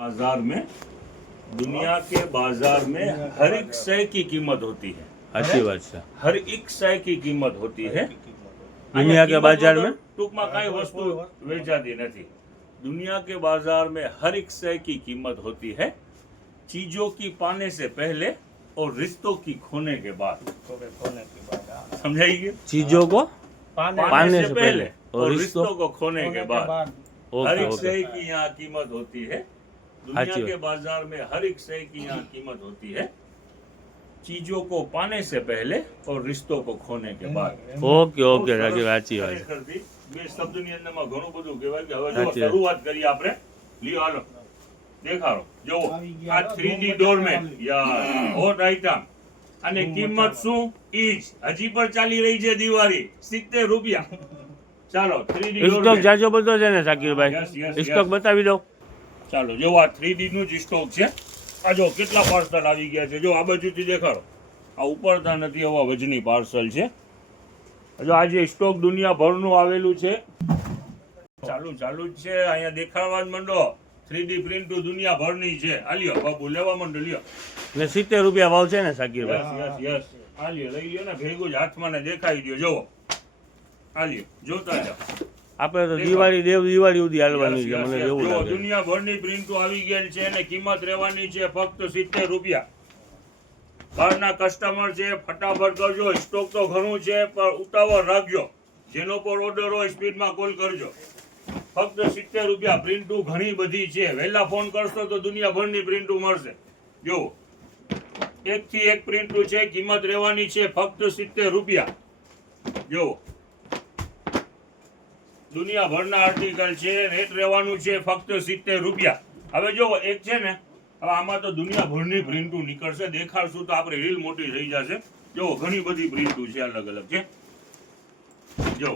बाजार में दुनिया के बाजार में हर एक शय की कीमत होती है। अच्छी बात છે। हर एक शय की किंमत होती है। दुनिया के बाजार में टूंकમાં કઈ વસ્તુ વેચાતી નથી। दुनिया के बाजार में हर एक शय की कीमत होती है, चीजों की पाने से पहले और रिश्तों की खोने के बाद। समझाइए? चीजों को पाने से पहले और रिश्तों को खोने के बाद हर ओके एक ओके शय की यहाँ कीमत होती है। दुनिया के बाजार में हर एक शय की यहाँ कीमत होती है, चीजों को पाने से पहले और रिश्तों को खोने के बाद। ઓકે ઓકે સાચી સાચી વાત છે। ખરેખરથી બે શબ્દની અંદરમાં ઘણું બધું કહેવાય કે હવે જો સાચી વાત. શરૂઆત કરીએ આપણે। લ્યો હાલો દેખાડો જો આ 3D ડોરમેટ યાર હોટ આઈટમ અને કિંમત શું ઈજ હજી પણ ચાલી રહી છે દિવાળી 70 રૂપિયા। ચાલો 3D સ્ટોક ડોરમેટ જાજો બધો છે ને શાકીરભાઈ? Yes, yes, stock yes. બતાવી દો। ચાલો જો આ 3D નું જ સ્ટોક છે। આ જો કેટલા પાર્સલ આવી ગયા છે, જો આ બાજુથી દેખાડો, આ ઉપરતા નથી એવા વજની પાર્સલ છે। જો આજે સ્ટોક દુનિયાભરનું આવેલું છે, ચાલુ જ છે, અહીંયા દેખાડવા જ માંડો। 3D પ્રિન્ટ દુનિયાભરની છે। આ લ્યો બાપુ લેવા માંડો, લ્યો। ને 70 રૂપિયા ભાવ છે ને શાકીરભાઈ? યસ યસ યસ આ લ્યો, લઈ લ્યો ને ભેગું જ હાથમાં ને દેખાઈ દો। જોવો આ લ્યો, જોતા જાઓ। આપણે તો દિવાળી દિવાળી સુધી હાલવાની છે, Yes, મને yes, એવું જો લાગે। દુનિયાભરની પ્રિન્ટો આવી ગયેલ છે અને કિંમત રહેવાની છે ફક્ત 70 રૂપિયા। બહારના કસ્ટમર છે, ફટાફટ કરજો। સ્ટોક તો ઘણું છે પણ ઉતાવળ રાખજો। જેનો પર ઓર્ડર હોય સ્પીડમાં કોલ કરજો। ફક્ત 70 રૂપિયા। પ્રિન્ટો ઘણી બધી છે, વહેલા ફોન કરશો તો દુનિયાભરની પ્રિન્ટો મળશે। જો એકથી એક પ્રિન્ટો છે, કિંમત રહેવાની છે ફક્ત 70 રૂપિયા। જો દુનિયાભરના આર્ટિકલ છે, રેટ રહેવાનું છે ફક્ત 70 રૂપિયા। હવે જો એક છે ને, હવે આમાં તો દુનિયાભરની પ્રિન્ટો નીકળશે, દેખાડશું તો આપણે રીલ મોટી થઈ જશે। જો ઘણી બધી પ્રિન્ટો છે, અલગ અલગ છે। જો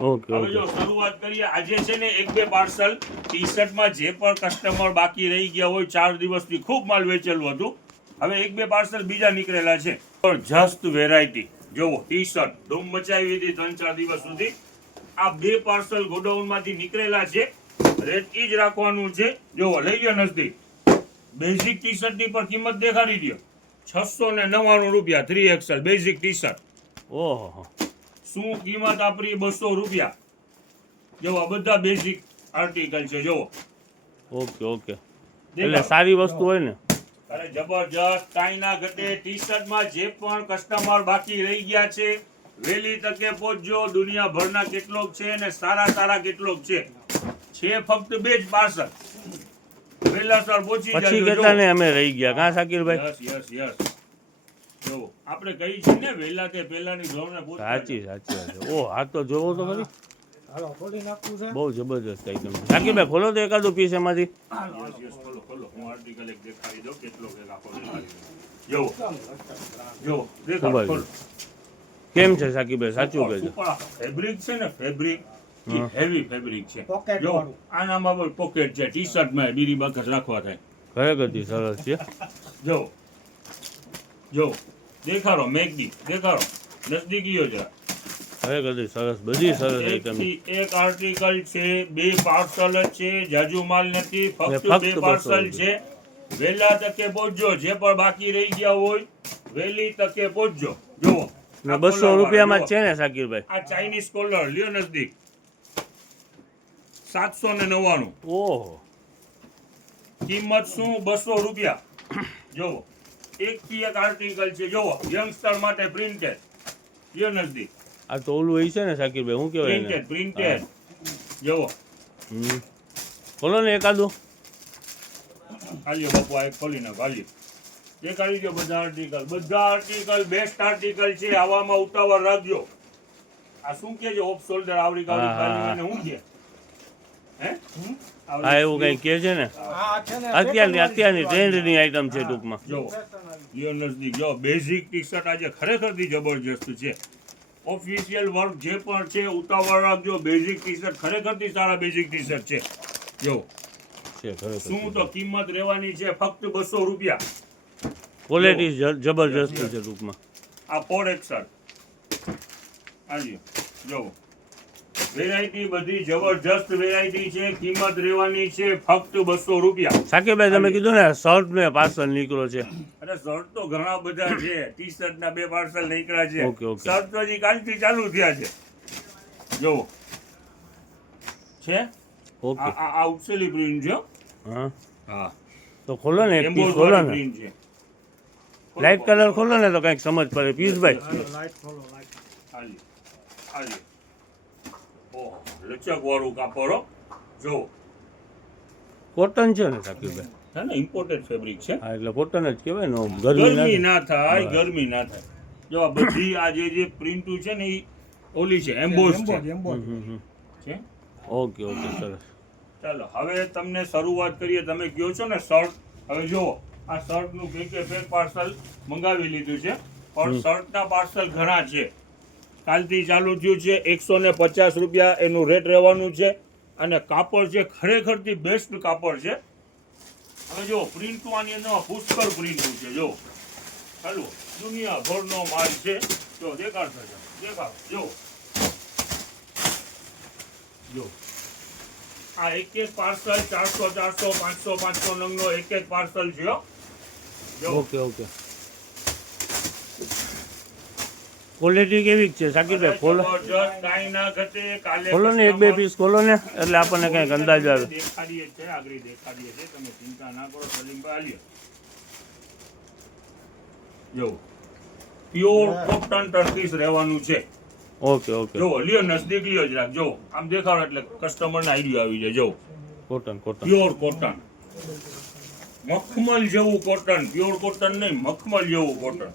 ઓકે હવે ઓકે જો શરૂઆત કરીએ। આજે છે ને એક બે પાર્સલ ટી શર્ટમાં જે પણ કસ્ટમર બાકી રહી ગયા હોય, 4 દિવસથી ખૂબ માલ વેચેલું હતું, હવે એક બે પાર્સલ બીજા નીકળેલા છે। જસ્ટ વેરાયટી જોવો, ટી શર્ટ ધૂમ મચાવી હતી 3-4 દિવસ સુધી। આ બે પાર્સલ ગોડાઉનમાંથી નીકળેલા છે, રેટ ઈ જ રાખવાનું છે। જોવો લઈ લ્યો નજદીક। બેઝિક ટી શર્ટની પર કિંમત દેખાડી દો, 699 રૂપિયા 3XL બેઝિક ટી શર્ટ। ઓહો, શું કિંમત આપણી 200 રૂપિયા। જો આ બધા બેઝિક આર્ટિકલ છે। જો ઓકે ઓકે એટલે સારી વસ્તુ હોય ને? અરે જબરજસ્ત, કાંઈ ના ઘટે। ટી શર્ટમાં જે પણ કસ્ટમર બાકી રહી ગયા છે, વહેલી તકે પહોંચજો। દુનિયાભરના કેટલોક છે અને સારા કેટલોક છે ફક્ત બે જ પાર્સલ। વહેલાસર પહોંચી પછી જજો। કેટલા ને અમે રહી ગયા કાં શાકીરભાઈ? યસ યસ યસ જો આપણે કહી છે ને વહેલા તે પહેલાની ધોરણે પહોંચી સાચી સાચી વાત છે। ઓ હા તો જોવો તો ખરી, હાલો ખોલી નાખવું છે। બહુ જબરજસ્ત આઈટમ છે। શાકીરભાઈ ખોલો તો એકાદું પીસ એમાંથી। યસ યસ ખોલો હું આર્ટિકલ એક દેખાડી દઉં, કેટલો એક આખો દેખાડી દઉં। જો દેખાડો, ખબર ખોલો। કેમ છે શાકીરભાઈ, સાચું કહેજો। ફેબ્રિક છે ને, ફેબ્રિક હેવી ફેબ્રિક છે। પોકેટ જો વાળું। આનામાં પણ પોકેટ છે, ટી શર્ટમાં બીરી બખત રાખવા થાય। ખરેખરથી સરસ છે। જો દેખાડો, મેકડી દેખાડો, નજદીકીઓ જરા। ખરેખરથી સરસ, બધી સરસ આઈટમ છે। એકથી એક આર્ટિકલ છે, બે પાર્સલ જ છે, જાજુ માલ નથી, ફક્ત ફક્ત બે 200 પાર્સલ છે। વહેલા તકે પહોંચજો, જે પણ બાકી રહી ગયા હોય વહેલી તકે પહોંચજો। જુઓ ને 200 રૂપિયામાં જ છે ને શાકીરભાઈ? આ ચાઇનીઝ કોલર લ્યો નજદીક, 799 ઓહો, કિંમત શું 200 રૂપિયા। જુઓ એકથી એક આર્ટિકલ છે। જુઓ યંગસ્ટર માટે પ્રિન્ટેડ, લ્યો નજદીક, આ તો ઓલું હોય છે ને શાકીરભાઈ, શું કહેવાય એને? પ્રિન્ટેડ જુઓ। ખોલો ને એકાદું। હાલ્યો બાપુ, આ એક ખોલી નાખો, હાલ્યો દેખાડી દો બધા આર્ટિકલ બેસ્ટ આર્ટિકલ છે। આવામાં ઉતાવળ રાખજો। આ શું કે છે, ઓફ શોલ્ડર આવડી કાવડી શું કે હે? હા એવું કઈ કે છે ને, આ છે ને અત્યારની ટ્રેન્ડની આઈટમ છે ટૂંકમાં। જો લ્યો નજદીક, જો બેઝિક ટી શર્ટ આજે ખરેખરથી જબરજસ્ત છે। ઓફિશિયલ વર્ક જે પણ છે ઉતાવળ રાખજો। બેઝિક ટી શર્ટ ખરેખરથી સારા બેઝિક ટી શર્ટ છે। જો છે ખરેખર શું તો કિંમત રહેવાની છે ફક્ત 200 રૂપિયા। ક્વોલિટી જબરજસ્ત છે ટૂંકમાં। આ 4XL હાજી જો વેરાયટી બધી જબરજસ્ત વેરાયટી છે. કિંમત રહેવાની છે ફક્ત 200 રૂપિયા. સાકીરભાઈ તમે કીધું ને શર્ટ ને પાર્સલ નીકળ્યો છે. અરે શર્ટ તો ઘણા બધા છે. ટી શર્ટ ના 2 પાર્સલ નીકળ્યા છે. Okay, okay. શર્ટ તો હજી કાલથી ચાલુ થયા છે. જો છે ઓકે. આ ઉત્સલી પ્રિન્ટ છે. હા હા, તો ખોલો ને એક પીસ એમ્બોઝ ખોલો વાળી ને. પ્રિન્ટ છે. લાઇટ કલર ખોલો ને તો કંઈક સમજ પડે પિયુષભાઈ. હાલો લાઈટ ખોલો લાઈટ. હાલી હાલી. ઓહ, લચક વાળું કાપડ હો. જો કોટન છે ને સાકીરભાઈ? છે ને, ઇમ્પોર્ટેડ ફેબ્રિક છે. હા એટલે કોટન જ કહેવાય ને. આમ ગરમી ગરમી ના ના થાય, ગરમી ના થાય. જો આ બધી આ જે પ્રિન્ટુ છે ને એ ઓલી છે, એમ્બોઝ છે. છે. ઓકે ઓકે સરસ. ચાલો હવે તમને શરૂઆત કરીએ. તમે કહો છો ને શર્ટ, હવે જુઓ આ શર્ટનું પેક પાર્સલ મંગાવી લીધું છે, પણ શર્ટના પાર્સલ ઘણા છે. કાલથી ચાલુ થયું છે. 150 રૂપિયા એનું રેટ રહેવાનું છે. અને કાપડ છે ખરેખરથી બેસ્ટ કાપડ છે. હવે જો પ્રિન્ટ આની અંદર પુષ્કળ પ્રિન્ટ છે. જો ચાલો દુનિયાભરનો માલ છે. જો દેખાડશે દેખાડ. જો આ એક પાર્સલ 400 400 500 નંગનો એક પાર્સલ છે હો. જો ઓકે ઓકે. ક્વોલિટી કેવી છે સાકીરભાઈ? ખોલો જબરજસ્ત, કાંઈ ના ઘટે. કાલે ખોલો ને એક બે પીસ ખોલો ને એટલે આપણને કંઈક અંદાજ આવે. દેખાડીએ છે, આગળ દેખાડીએ છે. તમે ચિંતા ના કરો સલીમભાઈ. જો પ્યોર કોટન ટર્કીશ રહેવાનું છે. Okay okay. જો લ્યો નજદીક લ્યો જરાક. જો આમ દેખાડો એટલે કસ્ટમરને આઈડિયા આવી જાય. જો કોટન કોટન. પ્યોર કોટન, મખમલ જેવું કોટન. પ્યોર કોટન નહીં, મખમલ જેવું કોટન.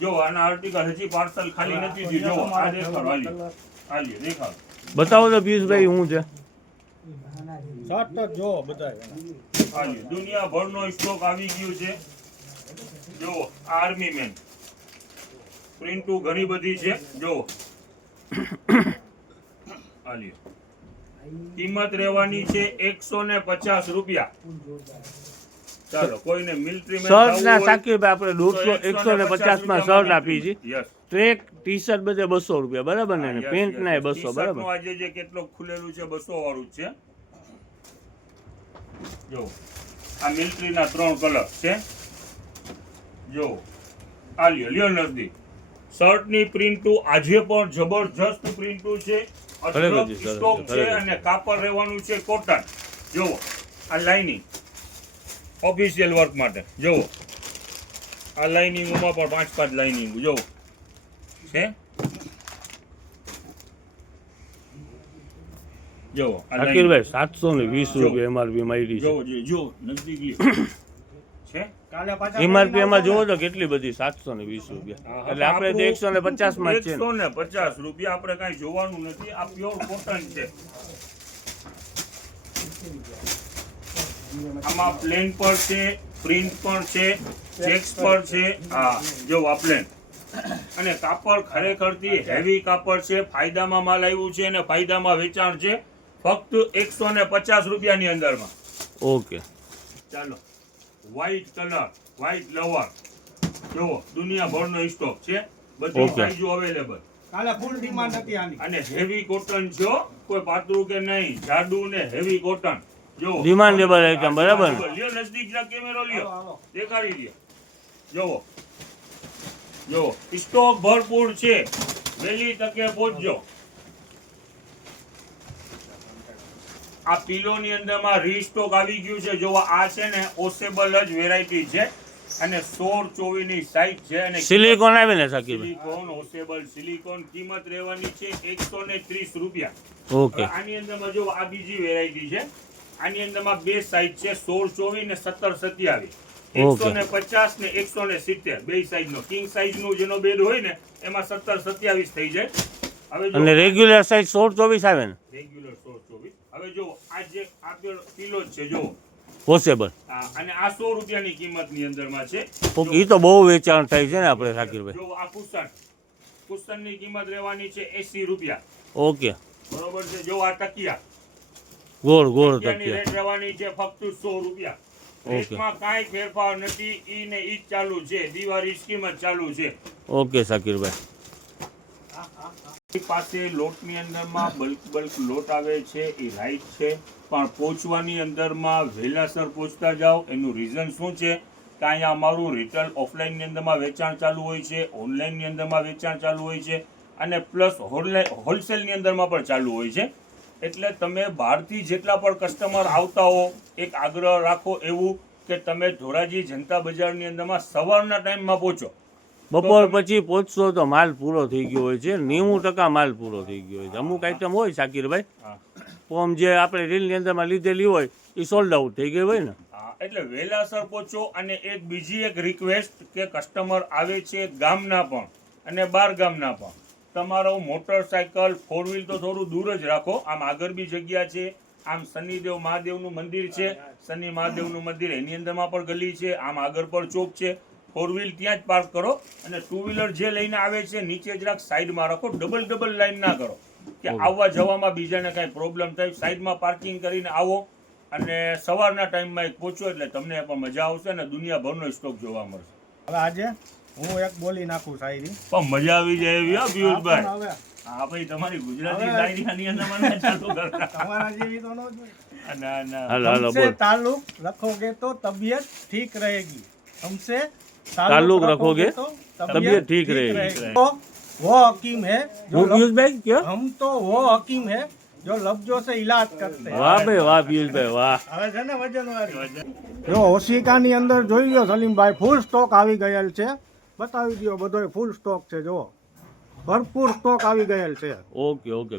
જો આના આર્ટિકલ હજી પાર્સલ ખાલી નથી થયું. જો આ દેખાડો, હાલી દેખાડો. બતાવો તો પિયુષભાઈ શું છે? શર્ટ તો જો બધા હાલી દુનિયાભરનો સ્ટોક આવી ગયું છે. જો આર્મી મેન પ્રિન્ટુ ઘણી બધી છે. જો હાલી કિંમત રહેવાની છે 150 રૂપિયા. ચાલો કોઈને મિલિટરી મેન શર્ટ ના સાકીરભાઈ આપણે 150 માં શર્ટ આપી છે. યસ. ટ્રેક ટી શર્ટ બધે 200 રૂપિયા બરાબર ને? પેન્ટ ના 200 બરાબર. આજે જે કેટલો ખુલેલું છે 200 વાળું જ છે. જો આ મિલિટરી ના 3 કલર છે. જો આ લ્યો નજદીક. શર્ટ ની પ્રિન્ટુ આજે પણ જબરજસ્ત પ્રિન્ટુ છે. ખરેખર જી, સરસ, સ્ટોક છે ખરેખર. અને કાપડ રહેવાનું છે કોટન. જો આ લાઇનિંગ ઓફિશિયલ વર્ક માટે. જો આ લાઇનિંગમાં પણ 5 લાઇનિંગ જો છે. જો આ lining. સાકીરભાઈ 720 રૂપિયા એમઆરપી મારી જો છે. જો નજદીક લ્યો. છે. કાલે પાછા એમઆરપી એમાં જોવો તો કેટલી બધી 720 રૂપિયા. એટલે આપણે તો 150 માં જ છે ને. 150 રૂપિયા. આપણે કાંઈ જોવાનું નથી. આ પ્યોર કોટન છે. આમાં પ્લેન પર છે, પ્રિન્ટ પણ છે, ચેક્સ પર છે. હા જો આ પ્લેન. અને કાપડ ખરેખરથી હેવી કાપડ છે. ફાયદામાં માલ આવ્યું છે અને ફાયદામાં વેચાણ છે. ફક્ત 150 રૂપિયાની અંદરમાં. ઓકે. ચાલો વ્હાઈટ કલર, વ્હાઈટ લવર. જો દુનિયાભરનો સ્ટોક છે. બધી Okay. સાઈઝો અવેલેબલ. કાલે ફૂલ ડિમાન્ડ હતી આની. અને હેવી કોટન છે હો. કોઈ પાતળું કે નહીં, જાડુ ને હેવી કોટન. જો Demandable item, બરાબર ને? લ્યો નજદીક જા, કેમેરો લ્યો, હાલો. દેખાડી લ્યો. જોવો જો સ્ટોક ભરપૂર છે. વહેલી તકે પહોંચજો. આ પીલોની અંદરમાં રીસ્ટોક આવી ગયું છે. જો આ છે ને ઓસેબલ જ વેરાયટી છે અને 16-24 ની સાઈઝ છે. અને સિલિકોન આવે ને સાકીરભાઈ? Silicon ઓસેબલ silicon. કિંમત રહેવાની છે 130 રૂપિયા. ઓકે. હવે આની અંદરમાં જો આ બીજી વેરાયટી છે. આની અંદરમાં 2 સાઈઝ છે, 16-24 ને 17-27. 150 ને 170 બે સાઈઝ નો. કિંગ સાઈઝ નું જેનો બેડ હોય ને એમાં 17-27 થઈ જાય. હવે જો અને રેગ્યુલર સાઈઝ 16-24 આવે ને? રેગ્યુલર 16-24. હવે જો આ જે આ કિલો છે જો પોસેબલ. અને આ 100 રૂપિયાની કિંમતની અંદરમાં છે. ઓકે. એ તો બહુ વેચાણ થાય છે ને આપણે સાકીરભાઈ? જો આ કુશન ની કિંમત રહેવાની છે 80 રૂપિયા. ઓકે. બરોબર છે. જો આ તકિયા, ગોળ ગોળ તકિયાની તકિયા. રેટ રહેવાની છે ફક્ત 100 રૂપિયા. રેટમાં કાંઈ ફેરફાર નથી. ઈ ને ઈ જ ચાલુ છે. દિવાળી સ્કીમ જ ચાલુ છે. ઓકે સાકીરભાઈ. આપણી પાસે લોટની અંદરમાં બલ્ક લોટ આવે છે એ રાઈટ છે, પણ પહોંચવાની અંદરમાં વહેલાસર પહોંચતા જાઓ. એનું રીઝન શું છે કે અહીંયા અમારું રિટેલ ઓફલાઈનની અંદરમાં વેચાણ ચાલુ હોય છે, ઓનલાઈનની અંદરમાં વેચાણ ચાલુ હોય છે અને પ્લસ હોલસેલની અંદરમાં પણ ચાલુ હોય છે. એટલે તમે બહારથી જેટલા પણ કસ્ટમર આવતા હો, એક આગ્રહ રાખો એવું કે તમે ધોરાજી જનતા બજારની અંદરમાં સવારના ટાઈમમાં પહોંચો. બપોર પછી પહોંચશો તો માલ પૂરો થઈ ગયો હોય છે, 90% માલ પૂરો થઈ ગયો હોય છે. અમુક આઈટમ હોય શાકીરભાઈ, હા ફોર્મ જે આપણે રીલની અંદરમાં લીધેલી હોય એ સોલ્ડ આઉટ થઈ ગઈ હોય ને. હા, એટલે વહેલાસર પહોંચો. અને એક બીજી એક રિક્વેસ્ટ કે કસ્ટમર આવે છે ગામના પણ અને બહાર ગામના પણ, તમારો મોટરસાયકલ 4 વ્હીલ તો થોડું દૂર જ રાખો. આમ આગળ બી જગ્યા છે, આમ શનિદેવ મહાદેવનું મંદિર છે, શનિ મહાદેવનું મંદિર એની અંદરમાં પણ ગલી છે, આમ આગળ પણ ચોક છે. 4 વ્હીલ ત્યાં જ પાર્ક કરો અને 2 વ્હીલર જે લઈને આવે છે નીચે જરાક સાઈડમાં રાખો. ડબલ લાઈન ના કરો કે આવવા જવામાં બીજાને કાંઈ પ્રોબ્લેમ થાય. સાઈડમાં પાર્કિંગ કરીને આવો અને સવારના ટાઈમમાં એક પહોંચો એટલે તમને પણ મજા આવશે અને દુનિયાભરનો સ્ટોક જોવા મળશે. હવે આજે હું એક બોલી નાખું શાયરી. પણ મજા આવી જાય એવી હો પિયુષભાઈ. હવે હા ભાઈ, તમારી ગુજરાતી શાયરીની અંદરમાં ના ચાલુ કરતા. તમારા જેવી તો ન જોઈએ. ના ના હાલો હાલો हमसे બોલ. ताल्लुक रखोगे तो तबीयत ठीक रहेगी. हमसे ताल्लुक रखोगे तो तबीयत ठीक रहेगी. तो वो हकीम है जो હું પિયુષભાઈ કયો? हम तो वो हकीम है जो लफ्जों से इलाज करते हैं. વાહ ભાઈ વાહ પિયુષભાઈ વાહ. હવે છે ને વજનવાળી. જો ઓશિકાની અંદર જોઈ લો સલીમભાઈ, ફૂલ સ્ટોક આવી ગયેલ છે. બતાવી દો, બધો ફૂલ સ્ટોક છે. જો ભરપૂર સ્ટોક આવી ગયેલ છે. Okay okay.